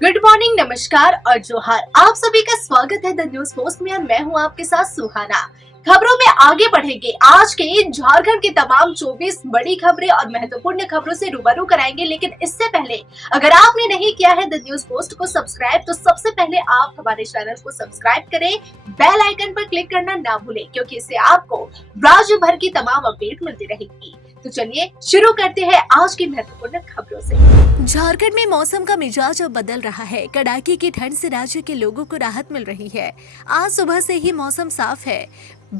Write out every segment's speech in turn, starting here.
Good morning, नमस्कार और जोहार। आप सभी का स्वागत है द न्यूज पोस्ट में और मैं हूं आपके साथ सुहाना। खबरों में आगे बढ़ेंगे। आज के झारखंड की तमाम 24 बड़ी खबरें और महत्वपूर्ण खबरों से रूबरू कराएंगे, लेकिन इससे पहले अगर आपने नहीं किया है द न्यूज पोस्ट को सब्सक्राइब, तो सबसे पहले आप हमारे चैनल को सब्सक्राइब करें, बेल आइकन पर क्लिक करना ना भूलें, क्योंकि इससे आपको राज्य भर की तमाम अपडेट मिलती रहेगी। तो चलिए शुरू करते हैं आज की महत्वपूर्ण खबरों से। झारखंड में मौसम का मिजाज अब बदल रहा है। कड़ाके की ठंड से राज्य के लोगों को राहत मिल रही है। आज सुबह से ही मौसम साफ है।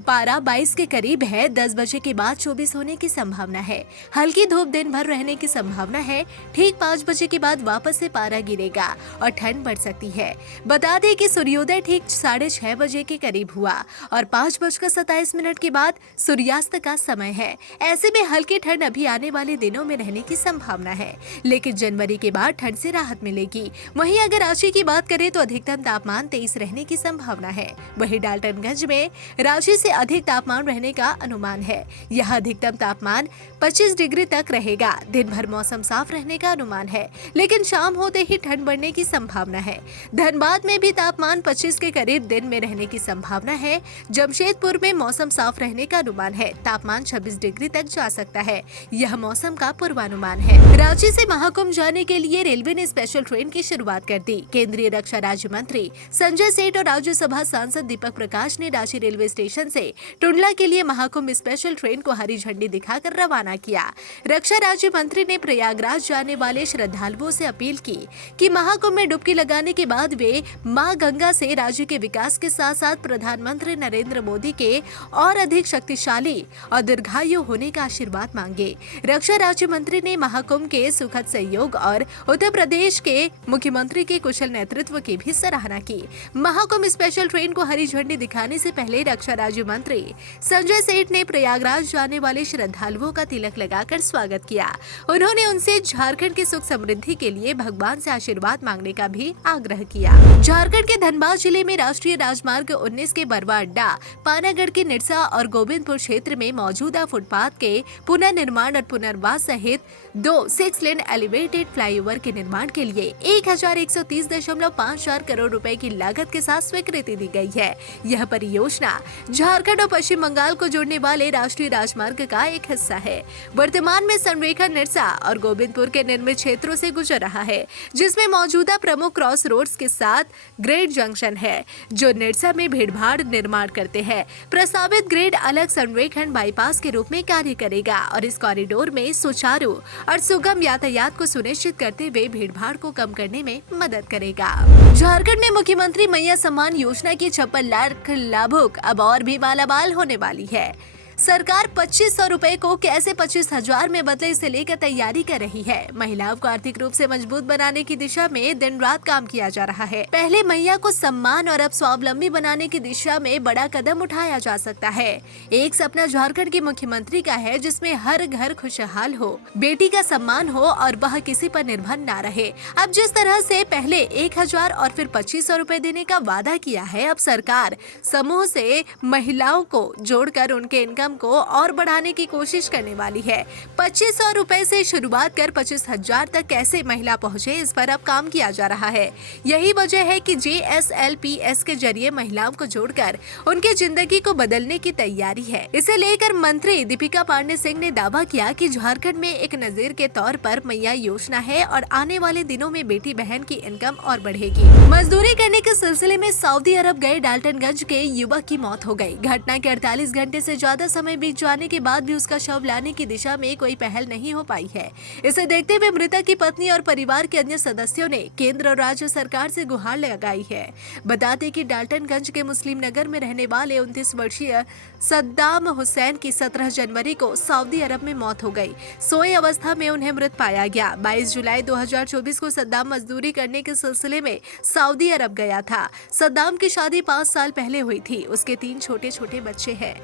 पारा 22 के करीब है। 10 बजे के बाद 24 होने की संभावना है। हल्की धूप दिन भर रहने की संभावना है। ठीक 5 बजे के बाद वापस से पारा गिरेगा और ठंड बढ़ सकती है। बता दें कि सूर्योदय ठीक 6:30 बजे के करीब हुआ और 5:27 के बाद सूर्यास्त का समय है। ऐसे में हल्की ठंड अभी आने वाले दिनों में रहने की संभावना है, लेकिन जनवरी के बाद ठंड से राहत मिलेगी। वहीं अगर रांची की बात करें तो अधिकतम तापमान 23 रहने की संभावना है। वहीं डाल्टनगंज में रांची से अधिक तापमान रहने का अनुमान है। यह अधिकतम तापमान 25 डिग्री तक रहेगा। दिन भर मौसम साफ रहने का अनुमान है, लेकिन शाम होते ही ठंड बढ़ने की संभावना है। धनबाद में भी तापमान 25 के करीब दिन में रहने की संभावना है। जमशेदपुर में मौसम साफ रहने का अनुमान है। तापमान 26 डिग्री तक जा सकता है। यह मौसम का पूर्वानुमान है। रांची से महाकुंभ जाने के लिए रेलवे ने स्पेशल ट्रेन की शुरुआत कर दी। केंद्रीय रक्षा राज्य मंत्री संजय सेठ और राज्यसभा सांसद दीपक प्रकाश ने रांची रेलवे स्टेशन से टुंडला के लिए महाकुंभ स्पेशल ट्रेन को हरी झंडी दिखाकर रवाना किया। रक्षा राज्य मंत्री ने प्रयागराज जाने वाले श्रद्धालुओं से अपील की कि महाकुंभ में डुबकी लगाने के बाद वे मां गंगा से राज्य के विकास के साथ साथ प्रधानमंत्री नरेंद्र मोदी के और अधिक शक्तिशाली और दीर्घायु होने का आशीर्वाद मांगे। रक्षा राज्य मंत्री ने महाकुंभ के सुखद सहयोग और उत्तर प्रदेश के मुख्यमंत्री के कुशल नेतृत्व की भी सराहना की। महाकुंभ स्पेशल ट्रेन को हरी झंडी दिखाने से पहले रक्षा राज्य मंत्री संजय सेठ ने प्रयागराज जाने वाले श्रद्धालुओं का तिलक लगाकर स्वागत किया। उन्होंने उनसे झारखंड की सुख समृद्धि के लिए भगवान से आशीर्वाद मांगने का भी आग्रह किया। झारखंड के धनबाद जिले में राष्ट्रीय राजमार्ग 19 के बरवा अड्डा, पानागढ़ के निरसा और गोविंदपुर क्षेत्र में मौजूदा फुटपाथ के पुनर्निर्माण और पुनर्वास सहित 2 6 लेन एलिवेटेड फ्लाईओवर के निर्माण के लिए 1130.54 करोड़ रुपए की लागत के साथ स्वीकृति दी गई है। यह परियोजना झारखंड और पश्चिम बंगाल को जोड़ने वाले राष्ट्रीय राजमार्ग का एक हिस्सा है। वर्तमान में संरेखण निरसा और गोविंदपुर के निर्मित क्षेत्रों से गुजर रहा है, जिसमें मौजूदा प्रमुख क्रॉस रोड्स के साथ ग्रेड जंक्शन है, जो निरसा में भीड़भाड़ निर्माण करते हैं। प्रस्तावित ग्रेड अलग संरेखण बाईपास के रूप में कार्य करेगा और इस कॉरिडोर में सुचारू और सुगम यातायात को सुनिश्चित करते हुए भीड़भाड़ को कम करने में मदद करेगा। झारखंड में मुख्यमंत्री मैया सम्मान योजना की 56 लाख लाभुक अब और भी मालामाल होने वाली है। सरकार 2500 रुपए को कैसे 25,000 में बदले, इसे लेकर तैयारी कर रही है। महिलाओं को आर्थिक रूप से मजबूत बनाने की दिशा में दिन रात काम किया जा रहा है। पहले मैया को सम्मान और अब स्वावलंबी बनाने की दिशा में बड़ा कदम उठाया जा सकता है। एक सपना झारखंड के मुख्यमंत्री का है, जिसमें हर घर खुशहाल हो, बेटी का सम्मान हो और वह किसी पर निर्भर न रहे। अब जिस तरह से पहले 1000 और फिर 2500 रुपए देने का वादा किया है, अब सरकार समूह से महिलाओं को जोड़कर उनके इनकम को और बढ़ाने की कोशिश करने वाली है। 2500 रुपए से शुरुआत कर 25,000 तक कैसे महिला पहुंचे, इस पर अब काम किया जा रहा है। यही वजह है कि JSLPS के जरिए महिलाओं को जोड़कर उनके जिंदगी को बदलने की तैयारी है। इसे लेकर मंत्री दीपिका पांडे सिंह ने दावा किया कि झारखंड में एक नजीर के तौर पर मैया योजना है और आने वाले दिनों में बेटी बहन की इनकम और बढ़ेगी। मजदूरी करने के सिलसिले में सऊदी अरब गए डाल्टनगंज के युवक की मौत हो गई। घटना के 48 घंटे से ज्यादा समय बीत जाने के बाद भी उसका शव लाने की दिशा में कोई पहल नहीं हो पाई है। इसे देखते हुए मृतक की पत्नी और परिवार के अन्य सदस्यों ने केंद्र और राज्य सरकार से गुहार लगाई है। बता दें कि डाल्टनगंज के मुस्लिम नगर में रहने वाले 29 वर्षीय सद्दाम हुसैन की 17 जनवरी को सऊदी अरब में मौत हो गई। सोए अवस्था में उन्हें मृत पाया गया। 22 जुलाई 2024 को सद्दाम मजदूरी करने के सिलसिले में सऊदी अरब गया था। सद्दाम की शादी 5 साल पहले हुई थी। उसके 3 छोटे छोटे बच्चे हैं।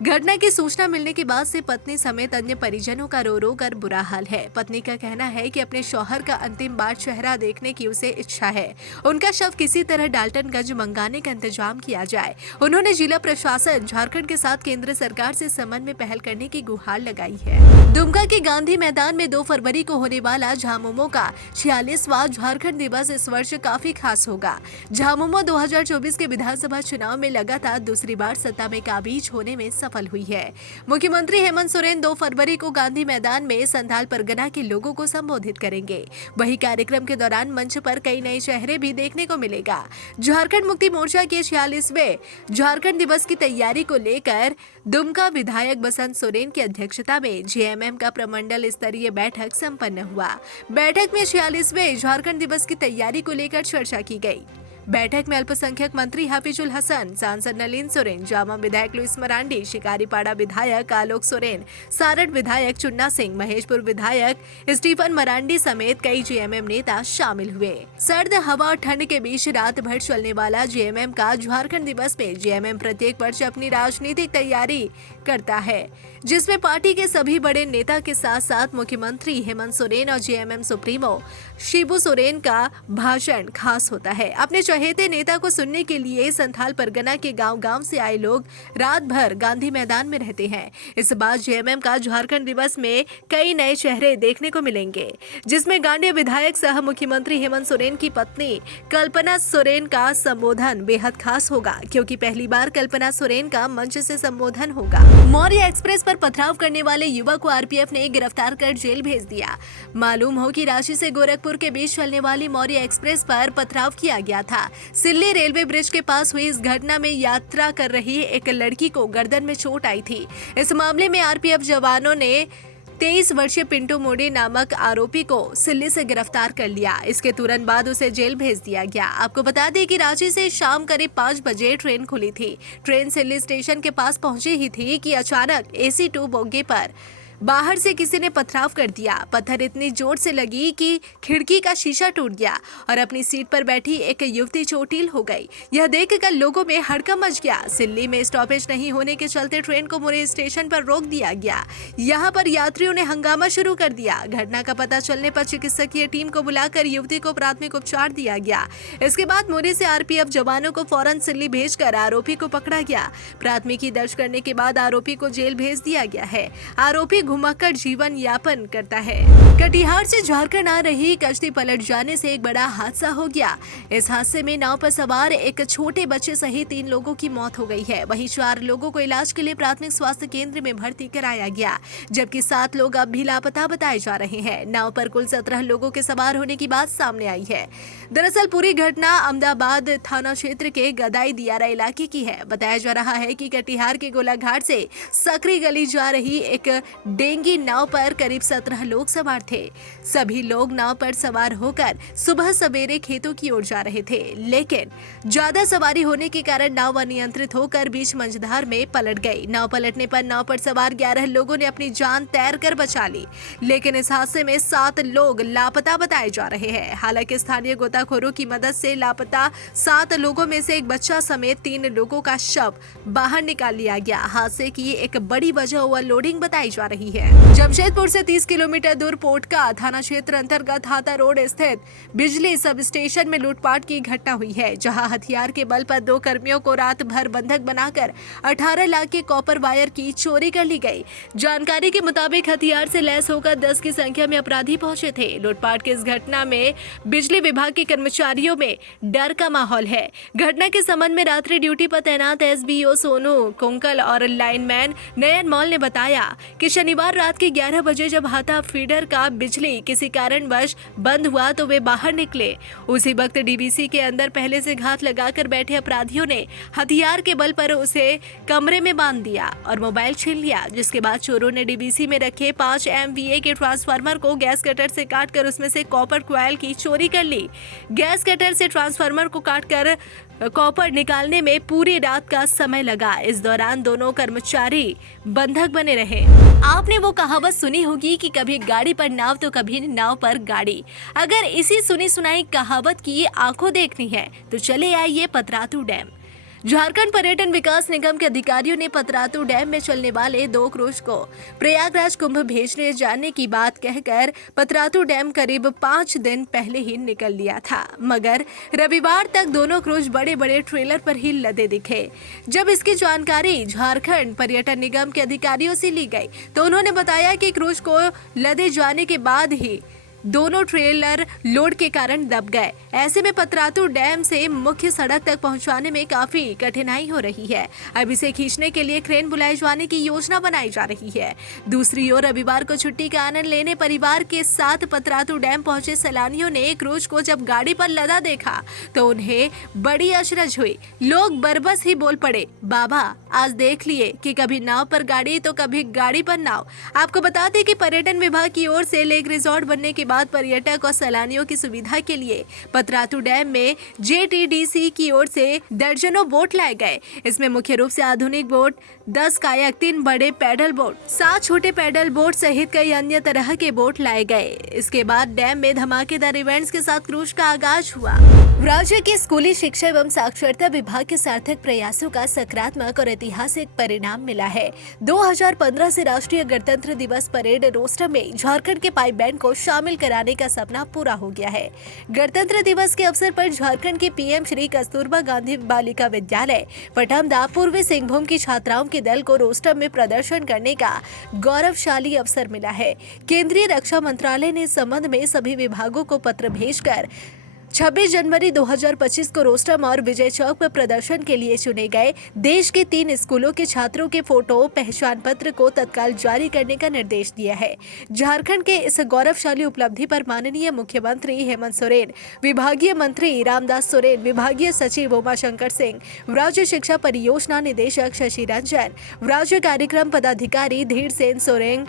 घटना की सूचना मिलने के बाद से पत्नी समेत अन्य परिजनों का रो रो कर बुरा हाल है। पत्नी का कहना है कि अपने शौहर का अंतिम बार चेहरा देखने की उसे इच्छा है। उनका शव किसी तरह डाल्टनगंज मंगाने का इंतजाम किया जाए। उन्होंने जिला प्रशासन झारखंड के साथ केंद्र सरकार से संबंध में पहल करने की गुहार लगाई है। दुमका के गांधी मैदान में 2 फरवरी को होने वाला झामुमो का 46वां झारखंड दिवस इस वर्ष काफी खास होगा। झामुमो 2024 के विधानसभा चुनाव में लगातार दूसरी बार सत्ता में काबिज होने में सफल हुई है। मुख्यमंत्री हेमंत सोरेन 2 फरवरी को गांधी मैदान में संथाल परगना के लोगों को संबोधित करेंगे। वही कार्यक्रम के दौरान मंच पर कई नए चेहरे भी देखने को मिलेगा। झारखंड मुक्ति मोर्चा के 46वें झारखंड दिवस की तैयारी को लेकर दुमका विधायक बसंत सोरेन की अध्यक्षता में जेएमएम का प्रमंडल स्तरीय बैठक संपन्न हुआ। बैठक में 46वें झारखंड दिवस की तैयारी को लेकर चर्चा की गई। बैठक में अल्पसंख्यक मंत्री हाफिजुल हसन, सांसद नलिन सोरेन, जामा विधायक लुइस मरांडी, शिकारीपाड़ा विधायक आलोक सोरेन, सारठ विधायक चुन्ना सिंह, महेशपुर विधायक स्टीफन मरांडी समेत कई जेएमएम नेता शामिल हुए। सर्द हवा और ठंड के बीच रात भर चलने वाला जेएमएम का झारखंड दिवस में जेएमएम प्रत्येक वर्ष अपनी राजनीतिक तैयारी करता है, जिसमें पार्टी के सभी बड़े नेता के साथ साथ मुख्यमंत्री हेमंत सोरेन और जेएमएम सुप्रीमो शिबू सोरेन का भाषण खास होता है। अपने चहेते नेता को सुनने के लिए संथाल परगना के गांव-गांव से आए लोग रात भर गांधी मैदान में रहते हैं। इस बार जेएमएम का झारखंड दिवस में कई नए चेहरे देखने को मिलेंगे, जिसमें गांधी विधायक सह मुख्यमंत्री हेमंत सोरेन की पत्नी कल्पना सोरेन का संबोधन बेहद खास होगा, क्योंकि पहली बार कल्पना सोरेन का मंच से संबोधन होगा। मौर्य एक्सप्रेस पर पथराव करने वाले युवक को आरपीएफ ने गिरफ्तार कर जेल भेज दिया। मालूम हो कि रांची से गोरखपुर के बीच चलने वाली मौर्य एक्सप्रेस पर पथराव किया गया था। सिल्ली रेलवे ब्रिज के पास हुई इस घटना में यात्रा कर रही एक लड़की को गर्दन में चोट आई थी। इस मामले में आरपीएफ जवानों ने 23 वर्षीय पिंटू मोडी नामक आरोपी को सिल्ली से गिरफ्तार कर लिया। इसके तुरंत बाद उसे जेल भेज दिया गया। आपको बता दें कि रांची से शाम करीब 5 बजे ट्रेन खुली थी। ट्रेन सिल्ली स्टेशन के पास पहुंची ही थी कि अचानक AC 2 बोगी पर बाहर से किसी ने पथराव कर दिया। पत्थर इतनी जोर से लगी कि खिड़की का शीशा टूट गया और अपनी सीट पर बैठी एक युवती चोटिल हो गई। यह देखकर लोगों में हड़कंप मच गया। सिल्ली में स्टॉपेज नहीं होने के चलते ट्रेन को मुरे स्टेशन पर रोक दिया गया। यहाँ पर यात्रियों ने हंगामा शुरू कर दिया। घटना का पता चलने पर चिकित्सकीय टीम को बुलाकर युवती को प्राथमिक उपचार दिया गया। इसके बाद मुरे से आरपीएफ जवानों को फौरन सिल्ली भेजकर आरोपी को पकड़ा गया। प्राथमिकी दर्ज करने के बाद आरोपी को जेल भेज दिया गया है। आरोपी घुमाकर जीवन यापन करता है। कटिहार से झारखंड आ रही कश्ती पलट जाने से एक बड़ा हादसा हो गया। इस हादसे में नाव पर सवार एक छोटे बच्चे सहित 3 लोगों की मौत हो गई है। वहीं 4 लोगों को इलाज के लिए प्राथमिक स्वास्थ्य केंद्र में भर्ती कराया गया, जबकि 7 लोग अब भी लापता बताए जा रहे हैं। नाव पर कुल 17 लोगों के सवार होने की बात सामने आई है। दरअसल पूरी घटना अहमदाबाद थाना क्षेत्र के गदाई दियारा इलाके की है। बताया जा रहा है कि कटिहार के गोलाघाट से सकरी गली जा रही एक डेंगी नाव पर करीब 17 लोग सवार थे। सभी लोग नाव पर सवार होकर सुबह सवेरे खेतों की ओर जा रहे थे, लेकिन ज्यादा सवारी होने के कारण नाव अनियंत्रित होकर बीच मंझधार में पलट गई। नाव पलटने पर नाव पर सवार 11 लोगों ने अपनी जान तैरकर बचा ली, लेकिन इस हादसे में 7 लोग लापता बताए जा रहे हैं। हालांकि स्थानीय गोताखोरों की मदद से लापता 7 लोगों में से एक बच्चा समेत 3 लोगों का शव बाहर निकाल लिया गया। हादसे की एक बड़ी वजह ओवरलोडिंग बताई जा रही है। जमशेदपुर से 30 किलोमीटर दूर पोटका थाना क्षेत्र अंतर्गत हाता रोड स्थित बिजली सब स्टेशन में लूटपाट की घटना हुई है, जहां हथियार के बल पर 2 कर्मियों को रात भर बंधक बनाकर 18 लाख के कॉपर वायर की चोरी कर ली गई। जानकारी के मुताबिक हथियार से लैस होकर 10 की संख्या में अपराधी पहुंचे थे। लूटपाट की इस घटना में बिजली विभाग के कर्मचारियों में डर का माहौल है। घटना के संबंध में रात्रि ड्यूटी पर तैनात SBO सोनू कोंकल और लाइनमैन नयन मॉल ने बताया कि शनिवार रात के 11 बजे जब हाथा फीडर का बिजली किसी कारणवश बंद हुआ तो वे बाहर निकले। उसी वक्त DVC के अंदर पहले से घात लगाकर बैठे अपराधियों ने हथियार के बल पर उसे कमरे में बांध दिया और मोबाइल छीन लिया, जिसके बाद चोरों ने DVC में रखे 5 MVA के ट्रांसफार्मर को गैस कटर से काटकर उसमें से कॉपर क्वाइल की चोरी कर ली। गैस कटर से ट्रांसफार्मर को काटकर कॉपर निकालने में पूरी रात का समय लगा। इस दौरान दोनों कर्मचारी बंधक बने रहे। आपने वो कहावत सुनी होगी कि कभी गाड़ी पर नाव तो कभी नाव पर गाड़ी। अगर इसी सुनी सुनाई कहावत की आंखों देखनी है तो चले आइए पतरातू डैम। झारखंड पर्यटन विकास निगम के अधिकारियों ने पतरातू डैम में चलने वाले 2 क्रूज को प्रयागराज कुंभ भेजने जाने की बात कहकर पतरातू डैम करीब 5 दिन पहले ही निकल लिया था, मगर रविवार तक दोनों क्रूज बड़े बड़े ट्रेलर पर ही लदे दिखे। जब इसकी जानकारी झारखंड पर्यटन निगम के अधिकारियों से ली गई तो उन्होंने बताया कि क्रूज को लदे जाने के बाद ही दोनों ट्रेलर लोड के कारण दब गए। ऐसे में पतरातू डैम से मुख्य सड़क तक पहुंचाने में काफी कठिनाई हो रही है। अब इसे खींचने के लिए क्रेन बुलाए जाने की योजना बनाई जा रही है। दूसरी ओर रविवार को छुट्टी का आनंद लेने परिवार के साथ पतरातू डैम पहुंचे सैलानियों ने क्रूज को जब गाड़ी पर लदा देखा तो उन्हें बड़ी अचरज हुई। लोग बरबस ही बोल पड़े, बाबा आज देख लिए कि कभी नाव पर गाड़ी तो कभी गाड़ी पर नाव। आपको बता दें कि पर्यटन विभाग की ओर से लेक रिजॉर्ट बनने के बाद पर्यटक और सैलानियों की सुविधा के लिए पतरातू डैम में JTDC की ओर से दर्जनों बोट लाए गए। इसमें मुख्य रूप से आधुनिक बोट, 10 कायाक, 3 बड़े पैडल बोट, 7 छोटे पैडल बोट सहित कई अन्य तरह के बोट लाए गए। इसके बाद डैम में धमाकेदार इवेंट्स के साथ क्रूज का आगाज हुआ। राज्य के स्कूली शिक्षा एवं साक्षरता विभाग के सार्थक प्रयासों का सकारात्मक और ऐतिहासिक परिणाम मिला है। 2015 से राष्ट्रीय गणतंत्र दिवस परेड रोस्टर में झारखंड के पाइप बैंड को शामिल कराने का सपना पूरा हो गया है। गणतंत्र दिवस के अवसर पर झारखंड के PM श्री कस्तूरबा गांधी बालिका विद्यालय पटमदा पूर्वी सिंहभूम की छात्राओं के दल को रोस्टर में प्रदर्शन करने का गौरवशाली अवसर मिला है। केंद्रीय रक्षा मंत्रालय ने इस संबंध में सभी विभागों को पत्र भेजकर 26 जनवरी 2025 को रोस्टर और विजय चौक पर प्रदर्शन के लिए चुने गए देश के 3 स्कूलों के छात्रों के फोटो पहचान पत्र को तत्काल जारी करने का निर्देश दिया है। झारखंड के इस गौरवशाली उपलब्धि पर माननीय मुख्यमंत्री हेमंत सोरेन, विभागीय मंत्री रामदास सोरेन, विभागीय सचिव उमाशंकर सिंह, राज्य शिक्षा परियोजना निदेशक शशि रंजन, राज्य कार्यक्रम पदाधिकारी धीर सेन सोरेन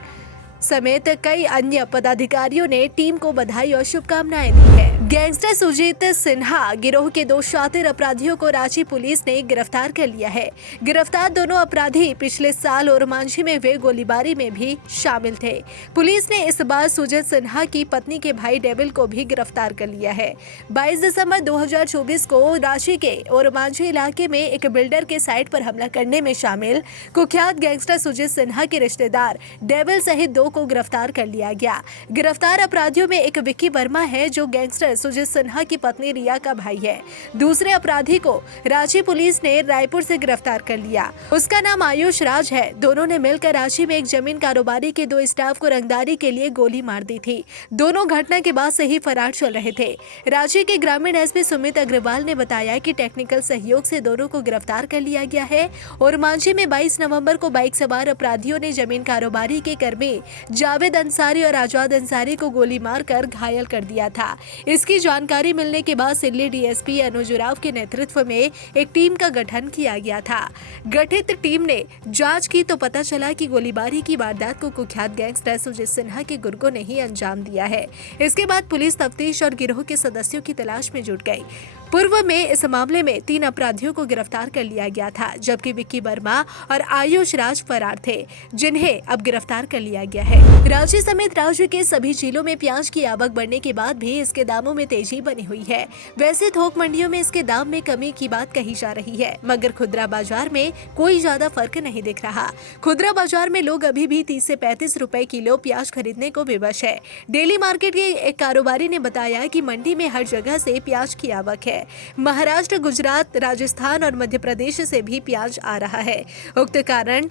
समेत कई अन्य पदाधिकारियों ने टीम को बधाई और शुभकामनाएं दी है। गैंगस्टर सुजीत सिन्हा गिरोह के 2 शातिर अपराधियों को रांची पुलिस ने गिरफ्तार कर लिया है। गिरफ्तार दोनों अपराधी पिछले साल ओरमांझी में हुए गोलीबारी में भी शामिल थे। पुलिस ने इस बार सुजीत सिन्हा की पत्नी के भाई डेविल को भी गिरफ्तार कर लिया है। 22 दिसंबर 2024 को रांची के ओरमांझी इलाके में एक बिल्डर के साइट पर हमला करने में शामिल कुख्यात गैंगस्टर सुजीत सिन्हा के रिश्तेदार डेविल सहित 2 को गिरफ्तार कर लिया गया। गिरफ्तार अपराधियों में एक विक्की वर्मा है जो गैंगस्टर सुजीत सिन्हा की पत्नी रिया का भाई है। दूसरे अपराधी को रांची पुलिस ने रायपुर से गिरफ्तार कर लिया। उसका नाम आयुष राज है। दोनों ने मिलकर रांची में एक जमीन कारोबारी के 2 स्टाफ को रंगदारी के लिए गोली मार दी थी। दोनों घटना के बाद से ही फरार चल रहे थे। रांची के ग्रामीण SP सुमित अग्रवाल ने बताया कि टेक्निकल सहयोग से दोनों को गिरफ्तार कर लिया गया है और मांझी में 22 नवंबर को बाइक सवार अपराधियों ने जमीन कारोबारी के कर्मी जावेद अंसारी और आजाद अंसारी को गोली मारकर घायल कर दिया था। इसकी जानकारी मिलने के बाद सिल्ली DSP अनुज उरांव के नेतृत्व में एक टीम का गठन किया गया था। गठित टीम ने जांच की तो पता चला कि गोलीबारी की वारदात को कुख्यात गैंगस्टर सुजीत सिन्हा के गुर्गों ने ही अंजाम दिया है। इसके बाद पुलिस तफ्तीश और गिरोह के सदस्यों की तलाश में जुट गई। पूर्व में इस मामले में 3 अपराधियों को गिरफ्तार कर लिया गया था, जबकि विक्की वर्मा और आयुष राज फरार थे, जिन्हें अब गिरफ्तार कर लिया गया है। रांची समेत राज्य के सभी जिलों में प्याज की आवक बढ़ने के बाद भी इसके दामों में तेजी बनी हुई है। वैसे थोक मंडियों में इसके दाम में कमी की बात कही जा रही है, मगर खुदरा बाजार में कोई ज्यादा फर्क नहीं दिख रहा। खुदरा बाजार में लोग अभी भी 30 से 35 रुपए किलो प्याज खरीदने को विवश है। डेली मार्केट के एक कारोबारी ने बताया कि मंडी में हर जगह से प्याज की आवक है। महाराष्ट्र, गुजरात, राजस्थान और मध्य प्रदेश से भी प्याज आ रहा है। उक्त कारण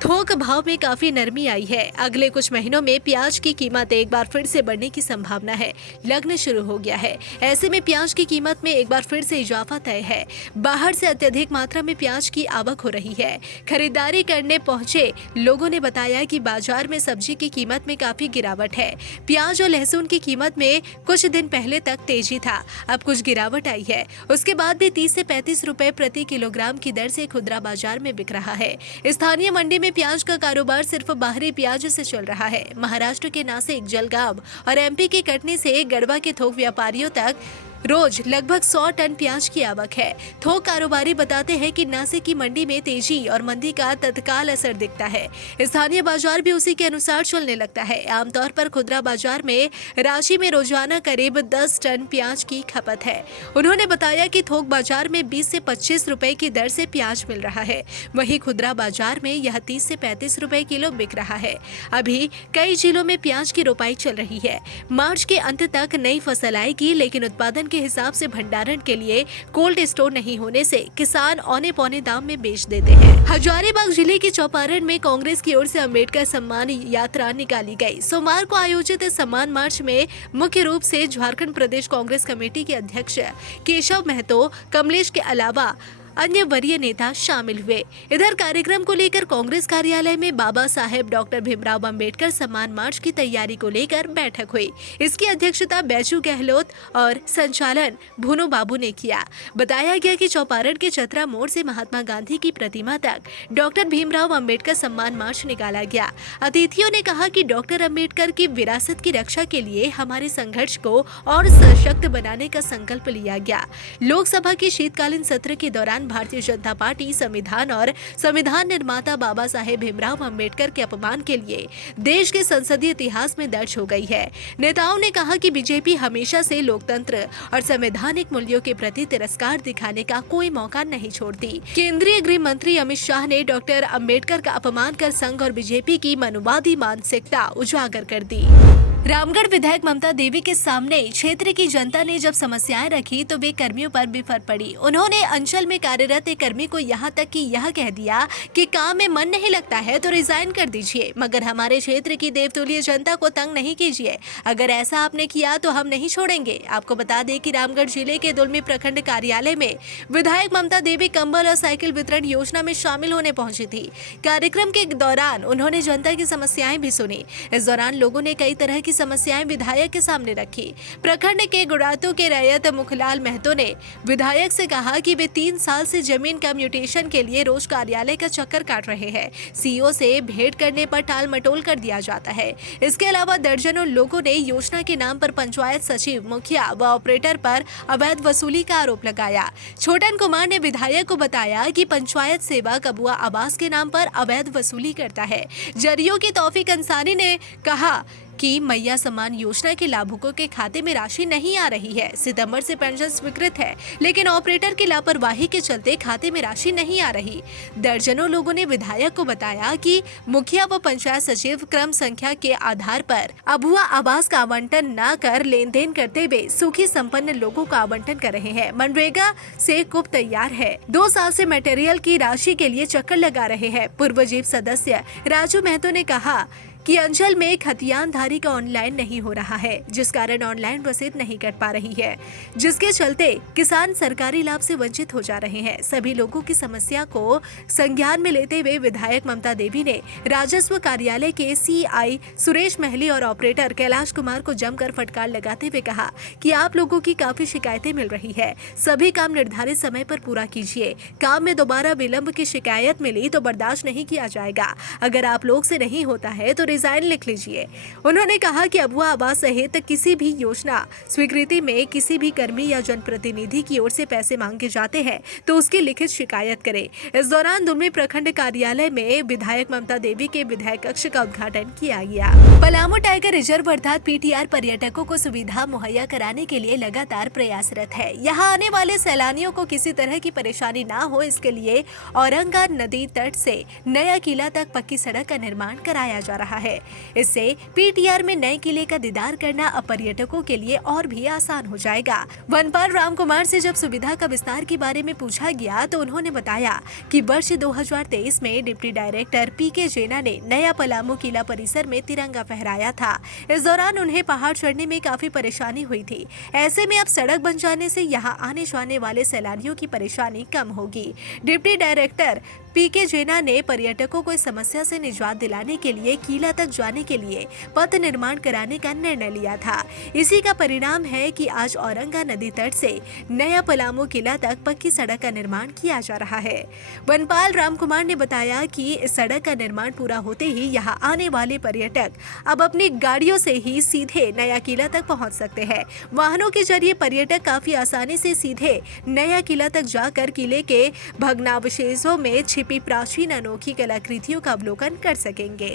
थोक भाव में काफी नरमी आई है। अगले कुछ महीनों में प्याज की कीमत एक बार फिर से बढ़ने की संभावना है। लगन शुरू हो गया है। ऐसे में प्याज की कीमत में एक बार फिर से इजाफा तय है। बाहर से अत्यधिक मात्रा में प्याज की आवक हो रही है। खरीदारी करने पहुंचे लोगों ने बताया कि बाजार में सब्जी की कीमत में काफी गिरावट है। प्याज और लहसुन की कीमत में कुछ दिन पहले तक तेजी था, अब कुछ गिरावट आई है। उसके बाद भी 30 से 35 रुपए प्रति किलोग्राम की दर से खुदरा बाजार में बिक रहा है। स्थानीय मंडी में प्याज का कारोबार सिर्फ बाहरी प्याज से चल रहा है। महाराष्ट्र के नासिक, जलगांव और MP के कटनी से गढ़वा के थोक व्यापारियों तक रोज लगभग 100 टन प्याज की आवक है। थोक कारोबारी बताते हैं कि नासिक की मंडी में तेजी और मंदी का तत्काल असर दिखता है। स्थानीय बाजार भी उसी के अनुसार चलने लगता है। आमतौर पर खुदरा बाजार में राशि में रोजाना करीब 10 टन प्याज की खपत है। उन्होंने बताया कि थोक बाजार में 20 से 25 रुपए की दर से प्याज मिल रहा है, वहीं खुदरा बाजार में यह 30 से 35 रुपए किलो बिक रहा है। अभी कई जिलों में प्याज की रोपाई चल रही है। मार्च के अंत तक नई फसल आएगी, लेकिन उत्पादन के हिसाब से भंडारण के लिए कोल्ड स्टोर नहीं होने से किसान औने पौने दाम में बेच देते हैं। हजारीबाग जिले के चौपारण में कांग्रेस की ओर से अंबेडकर सम्मान यात्रा निकाली गई। सोमवार को आयोजित इस सम्मान मार्च में मुख्य रूप से झारखंड प्रदेश कांग्रेस कमेटी के अध्यक्ष केशव महतो, कमलेश के अलावा अन्य वरीय नेता शामिल हुए। इधर कार्यक्रम को लेकर कांग्रेस कार्यालय में बाबा साहेब डॉक्टर भीमराव अंबेडकर सम्मान मार्च की तैयारी को लेकर बैठक हुई। इसकी अध्यक्षता बैजू गहलोत और संचालन भुनो बाबू ने किया। बताया गया कि चौपारण के चतरा मोड़ से महात्मा गांधी की प्रतिमा तक डॉक्टर भीमराव अंबेडकर सम्मान मार्च निकाला गया। अतिथियों ने कहा कि डॉक्टर अंबेडकर की विरासत की रक्षा के लिए हमारे संघर्ष को और सशक्त बनाने का संकल्प लिया गया। लोकसभा के शीतकालीन सत्र के दौरान भारतीय जनता पार्टी संविधान और संविधान निर्माता बाबा साहेब भीमराव अंबेडकर के अपमान के लिए देश के संसदीय इतिहास में दर्ज हो गई है। नेताओं ने कहा कि बीजेपी हमेशा से लोकतंत्र और संवैधानिक मूल्यों के प्रति तिरस्कार दिखाने का कोई मौका नहीं छोड़ती। केंद्रीय गृह मंत्री अमित शाह ने डॉक्टर अंबेडकर का अपमान कर संघ और बीजेपी की मनुवादी मानसिकता उजागर कर दी। रामगढ़ विधायक ममता देवी के सामने क्षेत्र की जनता ने जब समस्याएं रखी तो वे कर्मियों पर बिफर पड़ी। उन्होंने अंचल में कार्यरत एक कर्मी को यहाँ तक कि यह कह दिया कि काम में मन नहीं लगता है तो रिजाइन कर दीजिए, मगर हमारे क्षेत्र की देवतुल्य जनता को तंग नहीं कीजिए। अगर ऐसा आपने किया तो हम नहीं छोड़ेंगे। आपको बता दें कि रामगढ़ जिले के दुलमी प्रखंड कार्यालय में विधायक ममता देवी कंबल और साइकिल वितरण योजना में शामिल होने पहुंची थी। कार्यक्रम के दौरान उन्होंने जनता की समस्याएं भी सुनी। इस दौरान लोगों ने कई तरह की समस्याएं विधायक के सामने रखी। प्रखंड के गुड़ातू के रैयत मुखलाल महतो ने विधायक से कहा कि वे 3 साल से जमीन का म्यूटेशन के लिए रोज कार्यालय का चक्कर काट रहे हैं। सीईओ से भेंट करने पर टाल मटोल कर दिया जाता है। इसके अलावा दर्जनों लोगों ने योजना के नाम पर पंचायत सचिव, मुखिया व ऑपरेटर पर अवैध वसूली का आरोप लगाया। छोटन कुमार ने विधायक को बताया कि पंचायत सेवक अबुआ आवास के नाम पर अवैध वसूली करता है। जरियो की तौफीक अंसारी ने कहा कि मैया सम्मान योजना के लाभुकों के खाते में राशि नहीं आ रही है। सितंबर से पेंशन स्वीकृत है, लेकिन ऑपरेटर की लापरवाही के चलते खाते में राशि नहीं आ रही। दर्जनों लोगों ने विधायक को बताया कि मुखिया व पंचायत सचिव क्रम संख्या के आधार पर अबुआ आवास का आवंटन न कर लेन देन करते हुए सुखी संपन्न लोगों का आवंटन कर रहे हैं। मनरेगा से कुप तैयार है। 2 साल से मटेरियल की राशि के लिए चक्कर लगा रहे हैं। पूर्व जीप सदस्य राजू महतो ने कहा कि अंचल में खतियानधारी का ऑनलाइन नहीं हो रहा है, जिस कारण ऑनलाइन रसीद नहीं कट पा रही है, जिसके चलते किसान सरकारी लाभ से वंचित हो जा रहे हैं। सभी लोगों की समस्या को संज्ञान में लेते हुए विधायक ममता देवी ने राजस्व कार्यालय के सीआई सुरेश महली और ऑपरेटर कैलाश कुमार को जमकर फटकार लगाते हुए कहा कि आप लोगों की काफी शिकायतें मिल रही है, सभी काम निर्धारित समय पर पूरा कीजिए। काम में दोबारा विलंब की शिकायत मिली तो बर्दाश्त नहीं किया जाएगा। अगर आप लोग से नहीं होता है तो डिजाइन लिख लीजिए। उन्होंने कहा कि अबुआ आवास सहित किसी भी योजना स्वीकृति में किसी भी कर्मी या जनप्रतिनिधि की ओर से पैसे मांगे जाते हैं तो उसकी लिखित शिकायत करें। इस दौरान दुलमी प्रखंड कार्यालय में विधायक ममता देवी के विधायक कक्ष का उद्घाटन किया गया। पलामू टाइगर रिजर्व अर्थात पीटीआर पर्यटकों को सुविधा मुहैया कराने के लिए लगातार प्रयासरत है। यहाँ आने वाले सैलानियों को किसी तरह की परेशानी न हो, इसके लिए औरंगा नदी तट से नया किला तक पक्की सड़क का निर्माण कराया जा रहा है। इससे पीटीआर में नए किले का दीदार करना अब पर्यटकों के लिए और भी आसान हो जाएगा। वनपाल राम कुमार से जब सुविधा का विस्तार के बारे में पूछा गया तो उन्होंने बताया कि वर्ष 2023 में डिप्टी डायरेक्टर पीके जेना ने नया पलामू किला परिसर में तिरंगा फहराया था। इस दौरान उन्हें पहाड़ चढ़ने में काफी परेशानी हुई थी। ऐसे में अब सड़क बन जाने से यहाँ आने जाने वाले सैलानियों की परेशानी कम होगी। डिप्टी डायरेक्टर पीके जैना ने पर्यटकों को इस समस्या से निजात दिलाने के लिए किला तक जाने के लिए पथ निर्माण कराने का निर्णय लिया था। इसी का परिणाम है कि आज औरंगा नदी तट से नया पलामू किला तक पक्की सड़क का निर्माण किया जा रहा है। वनपाल राम कुमार ने बताया कि इस सड़क का निर्माण पूरा होते ही यहां आने वाले पर्यटक अब अपनी गाड़ियों से ही सीधे नया किला तक पहुंच सकते हैं। वाहनों के जरिए पर्यटक काफी आसानी से सीधे नया किला तक जाकर किले के भग्नावशेषों में छिपी प्राचीन अनोखी कलाकृतियों का अवलोकन कर सकेंगे।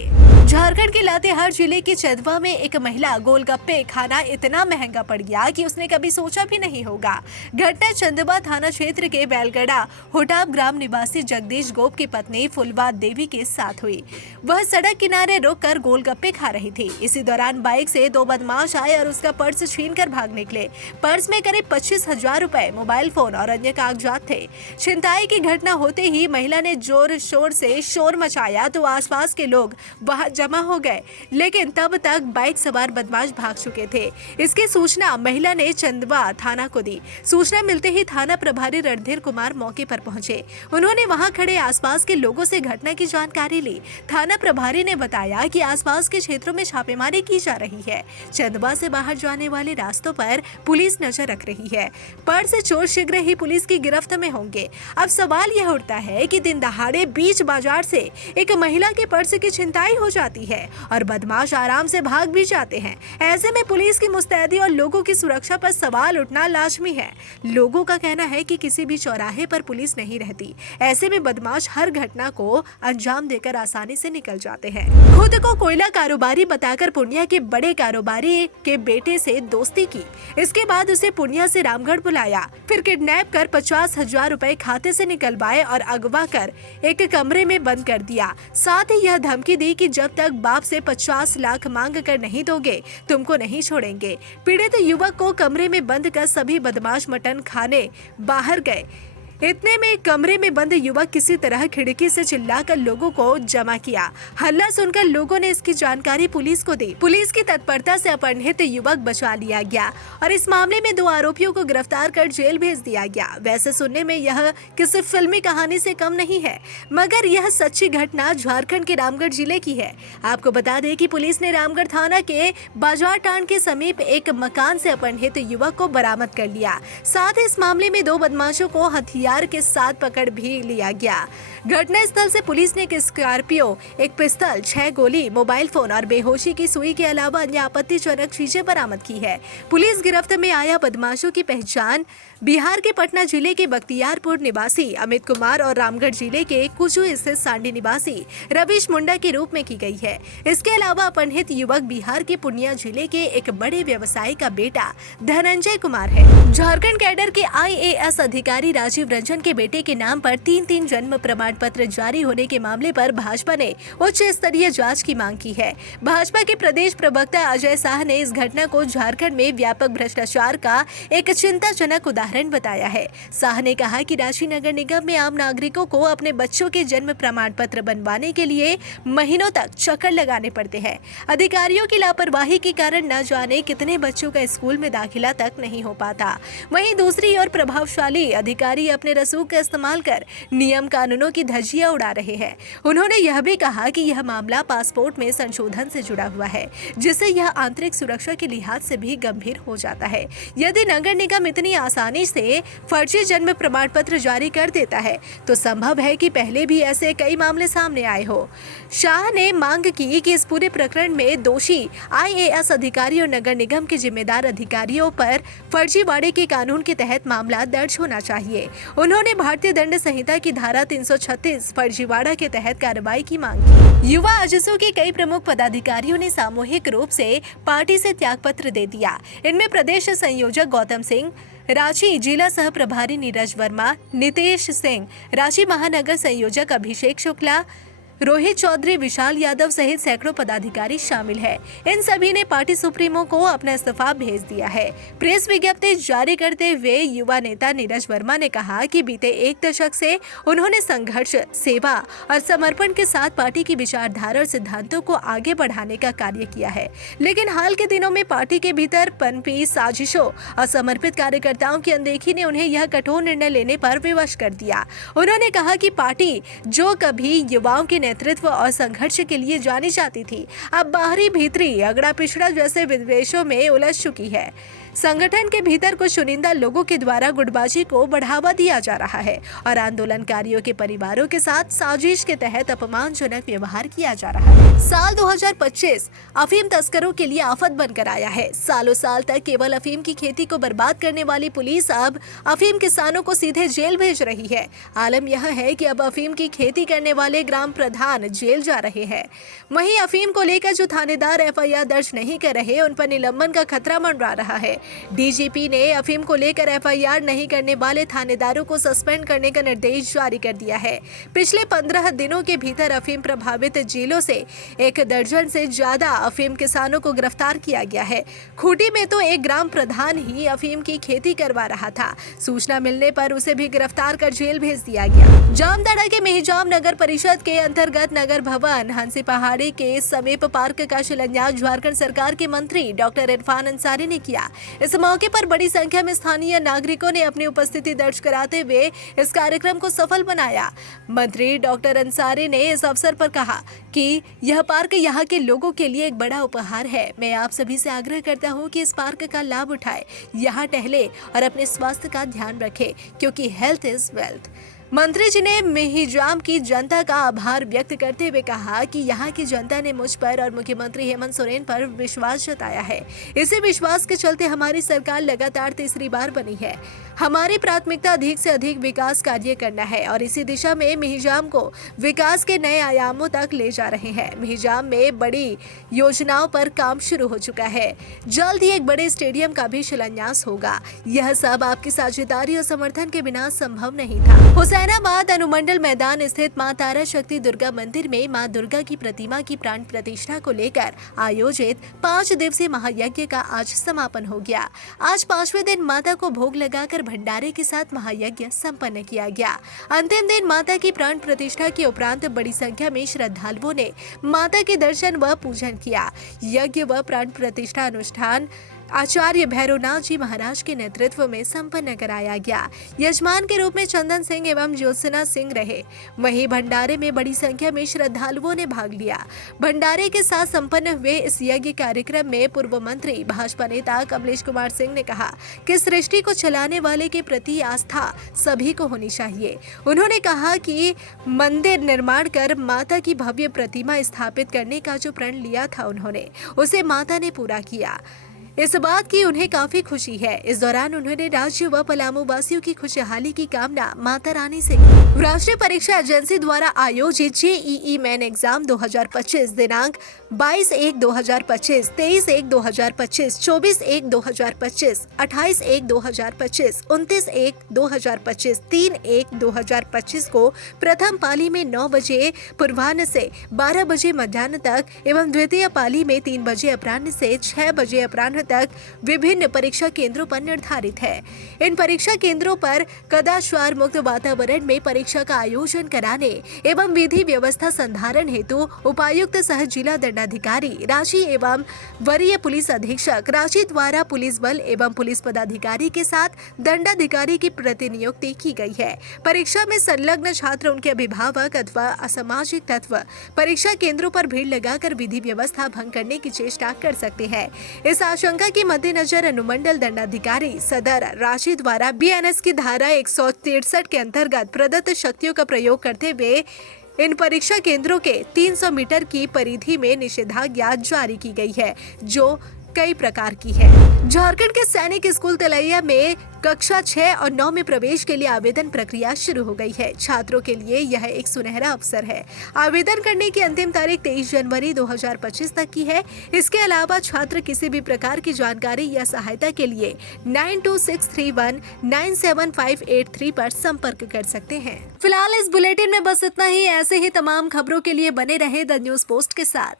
झारखंड के लातेहार जिले के चंदवा में एक महिला गोलगप्पे खाना इतना महंगा पड़ गया कि उसने कभी सोचा भी नहीं होगा। घटना चंदवा थाना क्षेत्र के बैलगड़ा होटाब ग्राम निवासी जगदीश गोप की पत्नी फुलवाद देवी के साथ हुई। वह सड़क किनारे रुककर गोलगप्पे खा रही थी। इसी दौरान बाइक से दो बदमाश आए और उसका पर्स छीनकर भाग निकले। पर्स में करीब 25,000 रुपए, मोबाइल फोन और अन्य कागजात थे। छिनताई की घटना होते ही महिला ने जोर शोर से शोर मचाया तो आसपास के लोग वहां जमा हो गए, लेकिन तब तक बाइक सवार बदमाश भाग चुके थे। इसकी सूचना महिला ने चंदवा थाना को दी। सूचना मिलते ही थाना प्रभारी रणधीर कुमार मौके पर पहुंचे। उन्होंने वहां खड़े आसपास के लोगों से घटना की जानकारी ली। थाना प्रभारी ने बताया कि आसपास के क्षेत्रों में छापेमारी की जा रही है। चंदवा से बाहर जाने वाले रास्तों पर पुलिस नजर रख रही है। पर्स चोर शीघ्र ही पुलिस की गिरफ्त में होंगे। अब सवाल यह उठता है कि दिन दहाड़े बीच बाजार से एक महिला के पर्स की छिनताई हो जाती है और बदमाश आराम से भाग भी जाते हैं। ऐसे में पुलिस की मुस्तैदी और लोगों की सुरक्षा पर सवाल उठना लाजमी है। लोगों का कहना है कि किसी भी चौराहे पर पुलिस नहीं रहती। ऐसे में बदमाश हर घटना को अंजाम देकर आसानी से निकल जाते हैं। खुद को कोयला कारोबारी बताकर पुनिया के बड़े कारोबारी के बेटे से दोस्ती की। इसके बाद उसे पुनिया से रामगढ़ बुलाया, फिर किडनैप कर 50,000 रुपए खाते से निकलवाए और अगवा कर एक कमरे में बंद कर दिया। साथ ही यह धमकी दी कि जब तक बाप से 50 लाख मांग कर नहीं दोगे तुमको नहीं छोड़ेंगे। पीड़ित युवक को कमरे में बंद कर सभी बदमाश मटन खाने बाहर गए। इतने में कमरे में बंद युवक किसी तरह खिड़की से चिल्लाकर लोगों को जमा किया। हल्ला सुनकर लोगों ने इसकी जानकारी पुलिस को दी। पुलिस की तत्परता से अपहृत युवक बचा लिया गया और इस मामले में 2 आरोपियों को गिरफ्तार कर जेल भेज दिया गया। वैसे सुनने में यह किसी फिल्मी कहानी से कम नहीं है, मगर यह सच्ची घटना झारखंड के रामगढ़ जिले की है। आपको बता दें कि पुलिस ने रामगढ़ थाना के बाजार टांड के समीप एक मकान से अपहृत युवक को बरामद कर लिया। साथ ही इस मामले में 2 बदमाशों को हथियार के साथ पकड़ भी लिया गया। घटना स्थल से पुलिस ने एक स्कॉर्पियो, एक पिस्तौल, 6 गोली, मोबाइल फोन और बेहोशी की सुई के अलावा अन्य आपत्तिजनक चीजें बरामद की है। पुलिस गिरफ्त में आया बदमाशों की पहचान बिहार के पटना जिले के बख्तियारपुर निवासी अमित कुमार और रामगढ़ जिले के कुजू स्थित सांडी निवासी रवीश मुंडा के रूप में की गई है। इसके अलावा अपहृत युवक बिहार के पूर्णिया जिले के एक बड़े व्यवसायी का बेटा धनंजय कुमार है। झारखंड कैडर के IAS अधिकारी राजीव रंजन के बेटे के नाम पर 3 जन्म प्रमाण पत्र जारी होने के मामले पर भाजपा ने उच्च स्तरीय जांच की मांग की है। भाजपा के प्रदेश प्रवक्ता अजय शाह ने इस घटना को झारखंड में व्यापक भ्रष्टाचार का एक चिंताजनक उदाहरण बताया है। शाह ने कहा कि रांची नगर निगम में आम नागरिकों को अपने बच्चों के जन्म प्रमाण पत्र बनवाने के लिए महीनों तक चक्कर लगाने पड़ते हैं। अधिकारियों की लापरवाही के कारण न जाने कितने बच्चों का स्कूल में दाखिला तक नहीं हो पाता। वहीं दूसरी ओर प्रभावशाली अधिकारी अपने रसूख का इस्तेमाल कर नियम कानूनों की धज्जियां उड़ा रहे हैं। उन्होंने यह भी कहा कि यह मामला पासपोर्ट में संशोधन से जुड़ा हुआ है, जिससे यह आंतरिक सुरक्षा के लिहाज से भी गंभीर हो जाता है। यदि नगर निगम इतनी आसानी से फर्जी जन्म प्रमाण पत्र जारी कर देता है तो संभव है कि पहले भी ऐसे कई मामले सामने आए हो। शाह ने मांग की कि इस पूरे प्रकरण में दोषी IAS अधिकारी और नगर निगम के जिम्मेदार अधिकारियों पर फर्जीवाड़े के कानून के तहत मामला दर्ज होना चाहिए। उन्होंने भारतीय दंड संहिता की धारा 336 फर्जीवाड़ा के तहत कार्रवाई की मांग की। युवा आजसू के कई प्रमुख पदाधिकारियों ने सामूहिक रूप से पार्टी से त्यागपत्र दे दिया। इनमें प्रदेश संयोजक गौतम सिंह, रांची जिला सह प्रभारी नीरज वर्मा, नितेश सिंह, रांची महानगर संयोजक अभिषेक शुक्ला, रोहित चौधरी, विशाल यादव सहित सैकड़ों पदाधिकारी शामिल है। इन सभी ने पार्टी सुप्रीमो को अपना इस्तीफा भेज दिया है। प्रेस विज्ञप्ति जारी करते हुए युवा नेता नीरज वर्मा ने कहा कि बीते एक दशक से उन्होंने संघर्ष, सेवा और समर्पण के साथ पार्टी की विचारधारा और सिद्धांतों को आगे बढ़ाने का कार्य किया है, लेकिन हाल के दिनों में पार्टी के भीतर पनपी साजिशों और समर्पित कार्यकर्ताओं की अनदेखी ने उन्हें यह कठोर निर्णय लेने पर विवश कर दिया। उन्होंने कहा कि पार्टी जो कभी युवाओं के नेतृत्व और संघर्ष के लिए जानी जाती थी, अब बाहरी भीतरी अगड़ा पिछड़ा जैसे विद्वेषों में उलझ चुकी है। संगठन के भीतर कुछ चुनिंदा लोगों के द्वारा गुटबाजी को बढ़ावा दिया जा रहा है और आंदोलनकारियों के परिवारों के साथ साजिश के तहत अपमानजनक व्यवहार किया जा रहा है। साल 2025 अफीम तस्करों के लिए आफत बनकर आया है। सालों साल तक केवल अफीम की खेती को बर्बाद करने वाली पुलिस अब अफीम किसानों को सीधे जेल भेज रही है। आलम यह है कि अब अफीम की खेती करने वाले ग्राम प्रधान जेल जा रहे हैं। वहीं अफीम को लेकर जो थानेदार FIR दर्ज नहीं कर रहे, उन पर निलंबन का खतरा मंडरा रहा है। DGP ने अफीम को लेकर FIR नहीं करने वाले थानेदारों को सस्पेंड करने का निर्देश जारी कर दिया है। पिछले 15 दिनों के भीतर अफीम प्रभावित जिलों से 1 दर्जन से ज्यादा अफीम किसानों को गिरफ्तार किया गया है। खूंटी में तो एक ग्राम प्रधान ही अफीम की खेती करवा रहा था। सूचना मिलने पर उसे भी गिरफ्तार कर जेल भेज दिया गया। जामताड़ा के मेहजाम नगर परिषद के अंतर्गत नगर भवन हंसी पहाड़ी के समीप पार्क का शिलान्यास झारखंड सरकार के मंत्री डॉक्टर इरफान अंसारी ने किया। इस मौके पर बड़ी संख्या में स्थानीय नागरिकों ने अपनी उपस्थिति दर्ज कराते हुए इस कार्यक्रम को सफल बनाया। मंत्री डॉक्टर अंसारी ने इस अवसर पर कहा कि यह पार्क यहाँ के लोगों के लिए एक बड़ा उपहार है। मैं आप सभी से आग्रह करता हूँ कि इस पार्क का लाभ उठाएं, यहाँ टहले और अपने स्वास्थ्य का ध्यान रखें, क्योंकि हेल्थ इज वेल्थ। मंत्री जी ने मेहिजाम की जनता का आभार व्यक्त करते हुए कहा कि यहाँ की जनता ने मुझ पर और मुख्यमंत्री हेमंत सोरेन पर विश्वास जताया है। इसी विश्वास के चलते हमारी सरकार लगातार तीसरी बार बनी है। हमारी प्राथमिकता अधिक से अधिक विकास कार्य करना है और इसी दिशा में मेहिजाम को विकास के नए आयामों तक ले जा रहे हैं। मेहिजाम में बड़ी योजनाओं पर काम शुरू हो चुका है। जल्द ही एक बड़े स्टेडियम का भी शिलान्यास होगा। यह सब आपकी साझेदारी और समर्थन के बिना संभव नहीं था। हुसैनाबाद अनुमंडल मैदान स्थित मां तारा शक्ति दुर्गा मंदिर में मां दुर्गा की प्रतिमा की प्राण प्रतिष्ठा को लेकर आयोजित 5 दिवसीय महायज्ञ का आज समापन हो गया। आज 5वें दिन माता को भोग लगाकर भंडारे के साथ महायज्ञ संपन्न किया गया। अंतिम दिन माता की प्राण प्रतिष्ठा के उपरांत बड़ी संख्या में श्रद्धालुओं ने माता के दर्शन व पूजन किया। यज्ञ व प्राण प्रतिष्ठा अनुष्ठान आचार्य भैरवनाथ जी महाराज के नेतृत्व में संपन्न कराया गया। यजमान के रूप में चंदन सिंह एवं ज्योत्सना सिंह रहे। वहीं भंडारे में बड़ी संख्या में श्रद्धालुओं ने भाग लिया। भंडारे के साथ संपन्न हुए इस यज्ञ कार्यक्रम में पूर्व मंत्री भाजपा नेता कमलेश कुमार सिंह ने कहा कि सृष्टि को चलाने वाले के प्रति आस्था सभी को होनी चाहिए। उन्होंने कहा कि मंदिर निर्माण कर माता की भव्य प्रतिमा स्थापित करने का जो प्रण लिया था, उन्होंने उसे माता ने पूरा किया। इस बात की उन्हें काफी खुशी है। इस दौरान उन्होंने राज्य व पलामू वासियों की खुशहाली की कामना माता रानी से की। राष्ट्रीय परीक्षा एजेंसी द्वारा आयोजित JEE मेन एग्जाम 2025 दिनांक 22/1/2025, 23/1/2025, 24/1/2025, 28/1/2025, 29/1/2025, 3/1/2025 को प्रथम पाली में 9 बजे पूर्वाह्न से 12 बजे मध्याह्न तक एवं द्वितीय पाली में 3 बजे अपराह्न से 6 बजे अपराह्न तक विभिन्न परीक्षा केंद्रों पर निर्धारित है। इन परीक्षा केंद्रों पर कदाचार मुक्त वातावरण में परीक्षा का आयोजन कराने एवं विधि व्यवस्था संधारण हेतु उपायुक्त सह जिला दंडाधिकारी रांची एवं वरीय पुलिस अधीक्षक रांची द्वारा पुलिस बल एवं पुलिस पदाधिकारी के साथ दंडाधिकारी की प्रतिनियुक्ति की गई है। परीक्षा में संलग्न छात्र, उनके अभिभावक अथवा असामाजिक तत्व परीक्षा केंद्रों पर भीड़ लगाकर विधि व्यवस्था भंग करने की चेष्टा कर सकते हैं। इस आशंका के मद्देनजर अनुमंडल दंडाधिकारी सदर रांची द्वारा BNS की धारा 163 के अंतर्गत प्रदत्त शक्तियों का प्रयोग करते हुए इन परीक्षा केंद्रों के 300 मीटर की परिधि में निषेधाज्ञा जारी की गई है, जो कई प्रकार की है। झारखंड के सैनिक स्कूल तिलैया में कक्षा 6 और 9 में प्रवेश के लिए आवेदन प्रक्रिया शुरू हो गई है। छात्रों के लिए यह एक सुनहरा अवसर है। आवेदन करने की अंतिम तारीख 23 जनवरी 2025 तक की है। इसके अलावा छात्र किसी भी प्रकार की जानकारी या सहायता के लिए 9263197583 पर संपर्क कर सकते हैं। फिलहाल इस बुलेटिन में बस इतना ही। ऐसे ही तमाम खबरों के लिए बने रहे द न्यूज़ पोस्ट के साथ।